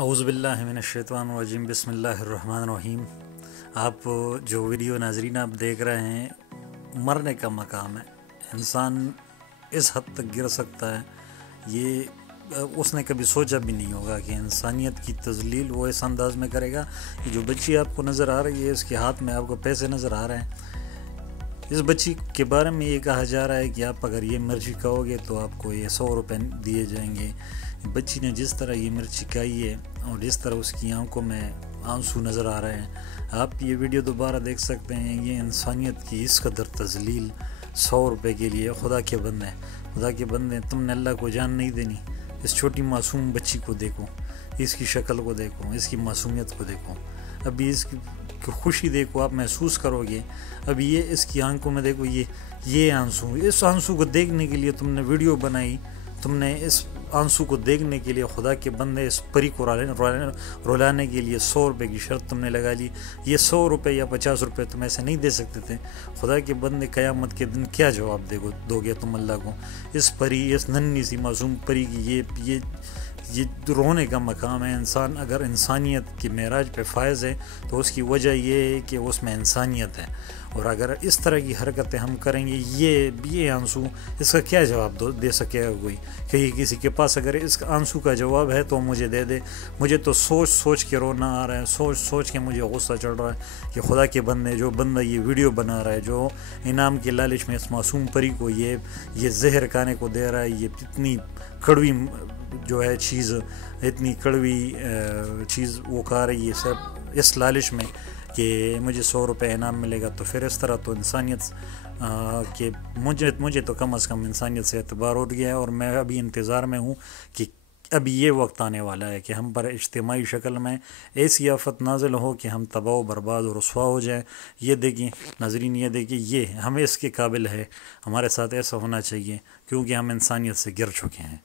اعوذ باللہ من الشیطان الرجیم بسم اللہ الرحمن الرحیم۔ آپ جو ویڈیو ناظرین آپ دیکھ رہے ہیں، مرنے کا مقام ہے۔ انسان اس حد تک گر سکتا ہے، یہ اس نے کبھی سوچا بھی نہیں ہوگا کہ انسانیت کی تذلیل وہ اس انداز میں کرے گا۔ یہ جو بچی آپ کو نظر آ رہی ہے، اس کے ہاتھ میں آپ کو پیسے نظر آ رہے ہیں۔ اس بچی کے بارے میں یہ کہا جا رہا ہے کہ آپ اگر یہ مرچی کھاؤ گے تو آپ کو یہ 100 روپے دیے جائیں گے۔ بچی نے جس طرح یہ مرچی کھائی ہے اور جس طرح اس کی آنکھوں میں آنسو نظر آ رہے ہیں، آپ یہ ویڈیو دوبارہ دیکھ سکتے ہیں۔ یہ انسانیت کی اس قدر تذلیل 100 روپے کے لیے۔ خدا کے بندے، تم نے اللہ کو جان نہیں دینی۔ اس چھوٹی معصوم بچی کو دیکھو، اس کی شکل کو دیکھو، اس کی معصومیت کو دیکھو، ابھی اس کی خوشی دیکھو، آپ محسوس کرو گے۔ ابھی یہ اس کی آنکھوں میں دیکھو، یہ آنسو، اس آنسو کو دیکھنے کے لیے تم نے ویڈیو بنائی، تم نے اس آنسو کو دیکھنے کے لیے خدا کے بندے اس پری کو رولانے کے لیے 100 روپے کی شرط تم نے لگا لی۔ یہ 100 روپے یا 50 روپے تم ایسے نہیں دے سکتے تھے۔ خدا کے بندے، قیامت کے دن کیا جواب دو گے تم اللہ کو؟ اس پری، اس ننھی سی معصوم پری کی یہ رونے کا مقام ہے۔ انسان اگر انسانیت کے معراج پہ فائز ہے تو اس کی وجہ یہ ہے کہ اس میں انسانیت ہے، اور اگر اس طرح کی حرکتیں ہم کریں گے، یہ آنسو، اس کا کیا جواب دے سکے گا کوئی؟ کہ کسی کے پاس اگر اس آنسو کا جواب ہے تو مجھے دے دے۔ مجھے تو سوچ کے رونا آ رہا ہے، سوچ کے مجھے غصہ چڑھ رہا ہے کہ خدا کے بندے، جو بندہ یہ ویڈیو بنا رہا ہے، جو انعام کے لالچ میں اس معصوم پری کو یہ زہر کھانے کو دے رہا ہے، یہ اتنی کڑوی جو ہے چیز، اتنی کڑوی چیز وہ کھا رہی ہے سب اس لالچ میں کہ مجھے 100 روپے انعام ملے گا، تو پھر اس طرح تو انسانیت کہ مجھے تو کم از کم انسانیت سے اعتبار اٹھ گیا ہے۔ اور میں ابھی انتظار میں ہوں کہ ابھی یہ وقت آنے والا ہے کہ ہم پر اجتماعی شکل میں ایسی آفت نازل ہو کہ ہم تباہ و برباد و رسوا ہو جائیں۔ یہ دیکھیں ناظرین، یہ دیکھیں، یہ ہم اس کے قابل ہے، ہمارے ساتھ ایسا ہونا چاہیے کیونکہ ہم انسانیت سے گر چکے ہیں۔